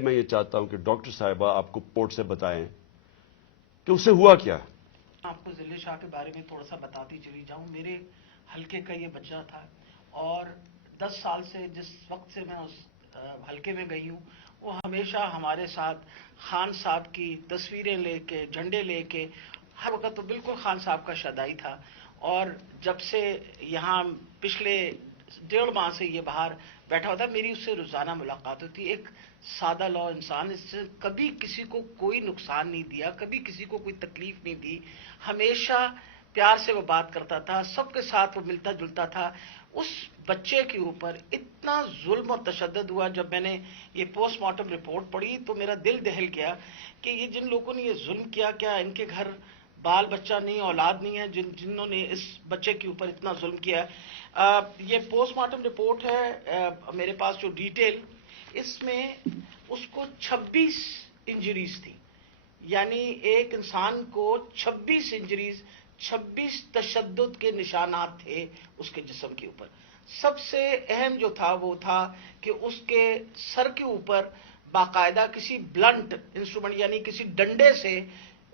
میں یہ چاہتا ہوں کہ ڈاکٹر صاحبہ آپ کو پورٹ سے بتائیں کہ اسے ہوا کیا. آپ کو ذلے شاہ کے بارے میں تھوڑا سا بتاتی چلی جاؤں. میرے حلقے کا یہ بچہ تھا اور 10 سال سے جس وقت سے میں اس حلقے میں گئی ہوں وہ ہمیشہ ہمارے ساتھ خان صاحب کی تصویریں لے کے جھنڈے لے کے ہر وقت تو بالکل خان صاحب کا شدائی تھا. اور جب سے یہاں پچھلے 1.5 ماہ سے یہ باہر بیٹھا ہوتا میری اس سے روزانہ ملاقات ہوتی. ایک سادہ لو انسان، اس سے کبھی کسی کو کوئی نقصان نہیں دیا، کبھی کسی کو کوئی تکلیف نہیں دی، ہمیشہ پیار سے وہ بات کرتا تھا، سب کے ساتھ وہ ملتا جلتا تھا. اس بچے کے اوپر اتنا ظلم اور تشدد ہوا. جب میں نے یہ پوسٹ مارٹم رپورٹ پڑھی تو میرا دل دہل گیا کہ یہ جن لوگوں نے یہ ظلم کیا، کیا ان کے گھر بال بچہ نہیں، اولاد نہیں ہے جنہوں نے اس بچے کے اوپر اتنا ظلم کیا. یہ پوسٹ مارٹم رپورٹ ہے میرے پاس جو ڈیٹیل، اس میں اس کو 26 انجریز تھی. یعنی ایک انسان کو 26 انجریز، 26 تشدد کے نشانات تھے اس کے جسم کے اوپر. سب سے اہم جو تھا وہ تھا کہ اس کے سر کے اوپر باقاعدہ کسی بلنٹ انسٹرومنٹ یعنی کسی ڈنڈے سے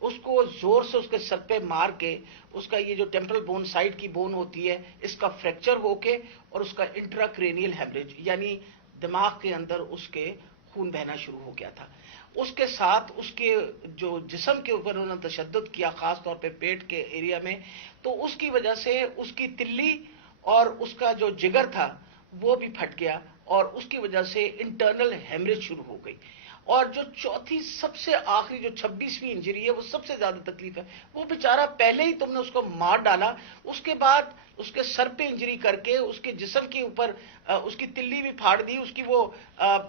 اس کو زور سے اس کے سر پہ مار کے اس کا یہ جو ٹیمپرل بون سائڈ کی بون ہوتی ہے اس کا فریکچر ہو کے اور اس کا انٹراکرینیل ہیمریج یعنی دماغ کے اندر اس کے خون بہنا شروع ہو گیا تھا. اس کے ساتھ اس کے جو جسم کے اوپر انہوں نے تشدد کیا خاص طور پہ پیٹ کے ایریا میں، تو اس کی وجہ سے اس کی تلی اور اس کا جو جگر تھا وہ بھی پھٹ گیا اور اس کی وجہ سے انٹرنل ہیمریج شروع ہو گئی. اور جو چوتھی سب سے آخری جو 26ویں انجری ہے وہ سب سے زیادہ تکلیف ہے. وہ بیچارہ پہلے ہی تم نے اس کو مار ڈالا، اس کے بعد اس کے سر پہ انجری کر کے اس کے جسم کے اوپر اس کی تلی بھی پھاڑ دی، اس کی وہ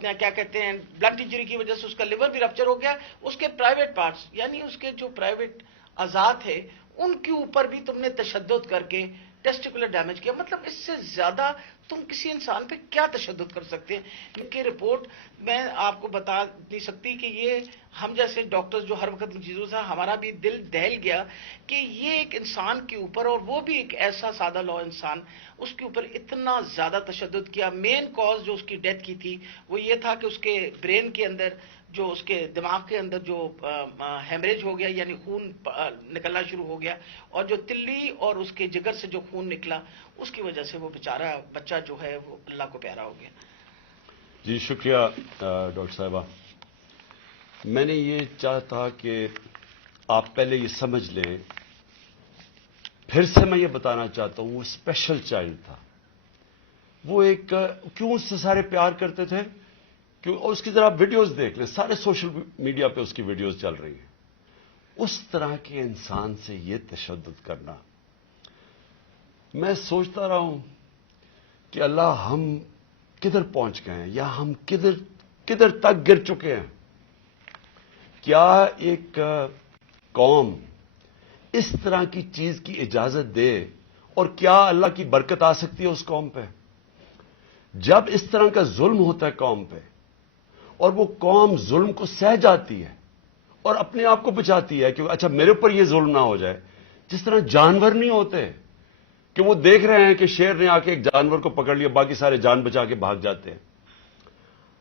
کیا کہتے ہیں بلنٹ انجری کی وجہ سے اس کا لیور بھی رپچر ہو گیا. اس کے پرائیویٹ پارٹس یعنی اس کے جو پرائیویٹ اعضاء تھے ان کے اوپر بھی تم نے تشدد کر کے ٹیسٹیکولر ڈیمیج کیا. مطلب اس سے زیادہ تم کسی انسان پہ کیا تشدد کر سکتے ہیں؟ ان کی رپورٹ میں آپ کو بتا نہیں سکتی کہ یہ ہم جیسے ڈاکٹرز جو ہر وقت ان چیزوں سے ہمارا بھی دل دہل گیا کہ یہ ایک انسان کے اوپر اور وہ بھی ایک ایسا سادہ لو انسان اس کے اوپر اتنا زیادہ تشدد کیا. مین کاز جو اس کی ڈیتھ کی تھی وہ یہ تھا کہ اس کے برین کے اندر جو اس کے دماغ کے اندر جو ہیمریج ہو گیا یعنی خون نکلنا شروع ہو گیا اور جو تلی اور اس کے جگر سے جو خون نکلا اس کی وجہ سے وہ بیچارہ بچہ جو ہے وہ اللہ کو پیارا ہو گیا. جی شکریہ ڈاکٹر صاحبہ. میں نے یہ چاہتا کہ آپ پہلے یہ سمجھ لیں، پھر سے میں یہ بتانا چاہتا ہوں وہ اسپیشل چائلڈ تھا. وہ ایک کیوں اس سے سارے پیار کرتے تھے؟ کیوں؟ اس کی ذرا ویڈیوز دیکھ لیں، سارے سوشل میڈیا پہ اس کی ویڈیوز چل رہی ہیں. اس طرح کے انسان سے یہ تشدد کرنا، میں سوچتا رہا ہوں کہ اللہ ہم کدھر پہنچ گئے ہیں یا ہم کدھر تک گر چکے ہیں. کیا ایک قوم اس طرح کی چیز کی اجازت دے اور کیا اللہ کی برکت آ سکتی ہے اس قوم پہ؟ جب اس طرح کا ظلم ہوتا ہے قوم پہ اور وہ قوم ظلم کو سہ جاتی ہے اور اپنے آپ کو بچاتی ہے کہ اچھا میرے اوپر یہ ظلم نہ ہو جائے. جس طرح جانور نہیں ہوتے کہ وہ دیکھ رہے ہیں کہ شیر نے آ کے ایک جانور کو پکڑ لیا، باقی سارے جان بچا کے بھاگ جاتے ہیں.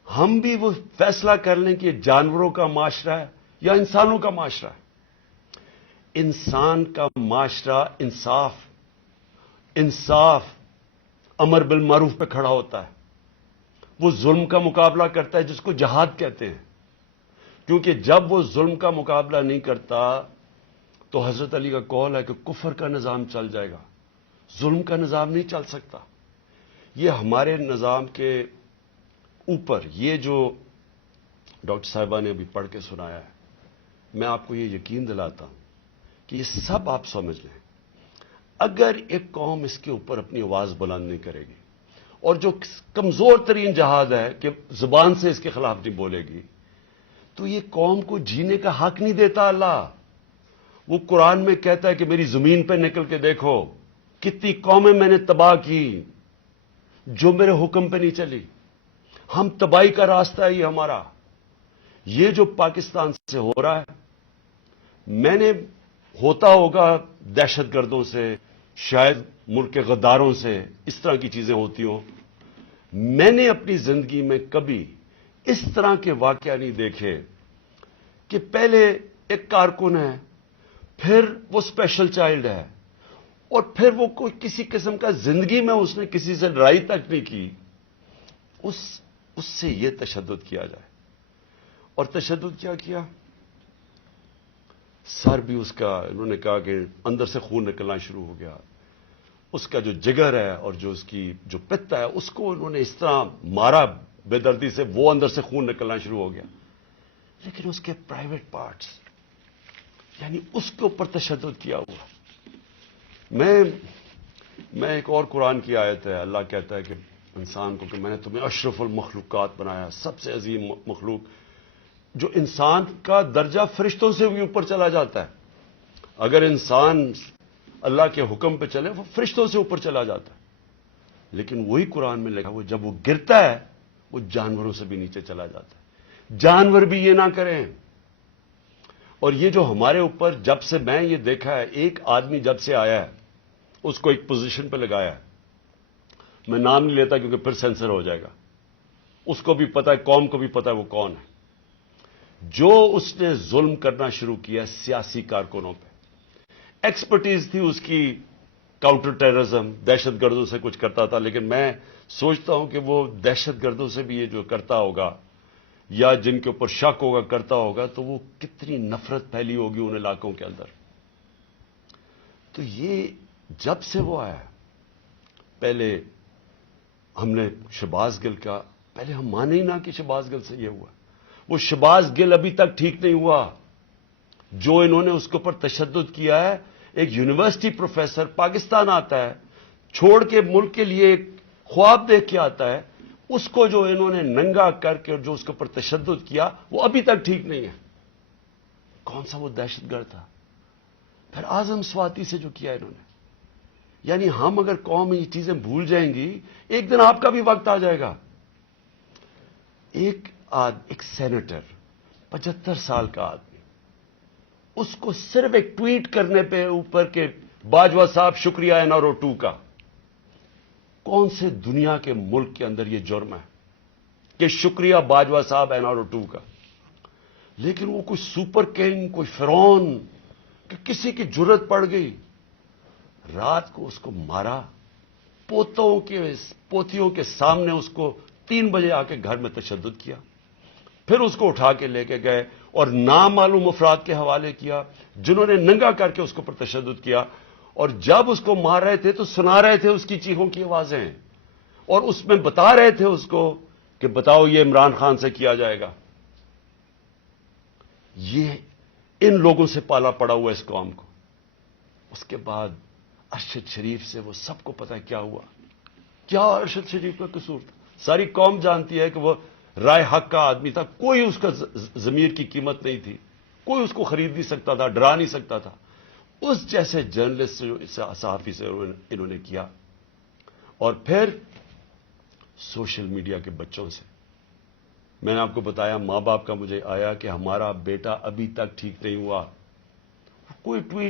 ہم بھی وہ فیصلہ کر لیں کہ یہ جانوروں کا معاشرہ ہے یا انسانوں کا معاشرہ ہے. انسان کا معاشرہ انصاف امر بالمعروف پہ کھڑا ہوتا ہے. وہ ظلم کا مقابلہ کرتا ہے جس کو جہاد کہتے ہیں. کیونکہ جب وہ ظلم کا مقابلہ نہیں کرتا تو حضرت علی کا قول ہے کہ کفر کا نظام چل جائے گا، ظلم کا نظام نہیں چل سکتا. یہ ہمارے نظام کے اوپر یہ جو ڈاکٹر صاحبہ نے ابھی پڑھ کے سنایا ہے، میں آپ کو یہ یقین دلاتا ہوں کہ یہ سب آپ سمجھ لیں. اگر ایک قوم اس کے اوپر اپنی آواز بلند نہیں کرے گی اور جو کمزور ترین جہاد ہے کہ زبان سے اس کے خلاف نہیں بولے گی، تو یہ قوم کو جینے کا حق نہیں دیتا اللہ. وہ قرآن میں کہتا ہے کہ میری زمین پہ نکل کے دیکھو کتنی قومیں میں نے تباہ کی جو میرے حکم پہ نہیں چلی. ہم تباہی کا راستہ ہے یہ ہمارا. یہ جو پاکستان سے ہو رہا ہے، میں نے ہوتا ہوگا دہشت گردوں سے، شاید ملک کے غداروں سے اس طرح کی چیزیں ہوتی ہوں. میں نے اپنی زندگی میں کبھی اس طرح کے واقعہ نہیں دیکھے کہ پہلے ایک کارکن ہے، پھر وہ اسپیشل چائلڈ ہے، اور پھر وہ کوئی کسی قسم کا زندگی میں اس نے کسی سے لڑائی تک نہیں کی، اس سے یہ تشدد کیا جائے۔ اور تشدد کیا کیا؟ سر بھی اس کا، انہوں نے کہا کہ اندر سے خون نکلنا شروع ہو گیا، اس کا جو جگر ہے اور جو اس کی جو پتا ہے اس کو انہوں نے اس طرح مارا بے دردی سے، وہ اندر سے خون نکلنا شروع ہو گیا۔ لیکن اس کے پرائیویٹ پارٹس، یعنی اس کے اوپر تشدد کیا ہوا۔ میں ایک اور قرآن کی آیت ہے، اللہ کہتا ہے کہ انسان کو کہ میں نے تمہیں اشرف المخلوقات بنایا، سب سے عظیم مخلوق، جو انسان کا درجہ فرشتوں سے بھی اوپر چلا جاتا ہے۔ اگر انسان اللہ کے حکم پہ چلے وہ فرشتوں سے اوپر چلا جاتا ہے، لیکن وہی قرآن میں لکھا وہ جب وہ گرتا ہے وہ جانوروں سے بھی نیچے چلا جاتا ہے۔ جانور بھی یہ نہ کریں۔ اور یہ جو ہمارے اوپر جب سے میں یہ دیکھا ہے، ایک آدمی جب سے آیا ہے اس کو ایک پوزیشن پہ لگایا ہے، میں نام نہیں لیتا کیونکہ پھر سینسر ہو جائے گا، اس کو بھی پتا ہے، قوم کو بھی پتا ہے وہ کون ہے، جو اس نے ظلم کرنا شروع کیا سیاسی کارکنوں پہ۔ ایکسپرٹیز تھی اس کی کاؤنٹر ٹیررزم، دہشت گردوں سے کچھ کرتا تھا، لیکن میں سوچتا ہوں کہ وہ دہشت گردوں سے بھی یہ جو کرتا ہوگا یا جن کے اوپر شک ہوگا کرتا ہوگا تو وہ کتنی نفرت پھیلی ہوگی ان علاقوں کے اندر۔ تو یہ جب سے وہ آیا، پہلے ہم نے شہباز گل کا، پہلے ہم مانے ہی نہ کہ شہباز گل سے یہ ہوا، وہ شہباز گل ابھی تک ٹھیک نہیں ہوا، جو انہوں نے اس کے اوپر تشدد کیا ہے۔ ایک یونیورسٹی پروفیسر پاکستان آتا ہے، چھوڑ کے ملک کے لیے ایک خواب دیکھ کے آتا ہے، اس کو جو انہوں نے ننگا کر کے اور جو اس کے اوپر تشدد کیا وہ ابھی تک ٹھیک نہیں ہے۔ کون سا وہ دہشت گرد تھا؟ پھر اعظم سواتی سے جو کیا انہوں نے، یعنی ہم اگر قوم یہ چیزیں بھول جائیں گی، ایک دن آپ کا بھی وقت آ جائے گا۔ ایک سینیٹر 75 سال کا آدمی، اس کو صرف ایک ٹویٹ کرنے پہ اوپر کے باجوہ صاحب شکریہ این آر او 2 کا، کون سے دنیا کے ملک کے اندر یہ جرم ہے کہ شکریہ باجوہ صاحب این آر او 2 کا؟ لیکن وہ کوئی سپر کنگ، کوئی فرعون کہ کسی کی جرت پڑ گئی، رات کو اس کو مارا، پوتیوں کے سامنے اس کو 3 بجے آ کے گھر میں تشدد کیا، پھر اس کو اٹھا کے لے کے گئے اور نامعلوم افراد کے حوالے کیا جنہوں نے ننگا کر کے اس کے اوپر تشدد کیا، اور جب اس کو مار رہے تھے تو سنا رہے تھے اس کی چیخوں کی آوازیں، اور اس میں بتا رہے تھے اس کو کہ بتاؤ یہ عمران خان سے کیا جائے گا۔ یہ ان لوگوں سے پالا پڑا ہوا اس قوم کو۔ اس کے بعد ارشد شریف سے وہ سب کو پتا ہے کیا ہوا، کیا ارشد شریف کا قصور تھا۔ ساری قوم جانتی ہے کہ وہ رائے حق کا آدمی تھا، کوئی اس کا ضمیر کی قیمت نہیں تھی، کوئی اس کو خرید نہیں سکتا تھا، ڈرا نہیں سکتا تھا۔ اس جیسے جرنلسٹ سے، صحافی سے انہوں نے کیا، اور پھر سوشل میڈیا کے بچوں سے۔ میں نے آپ کو بتایا ماں باپ کا مجھے آیا کہ ہمارا بیٹا ابھی تک ٹھیک نہیں ہوا، کوئی ٹویٹ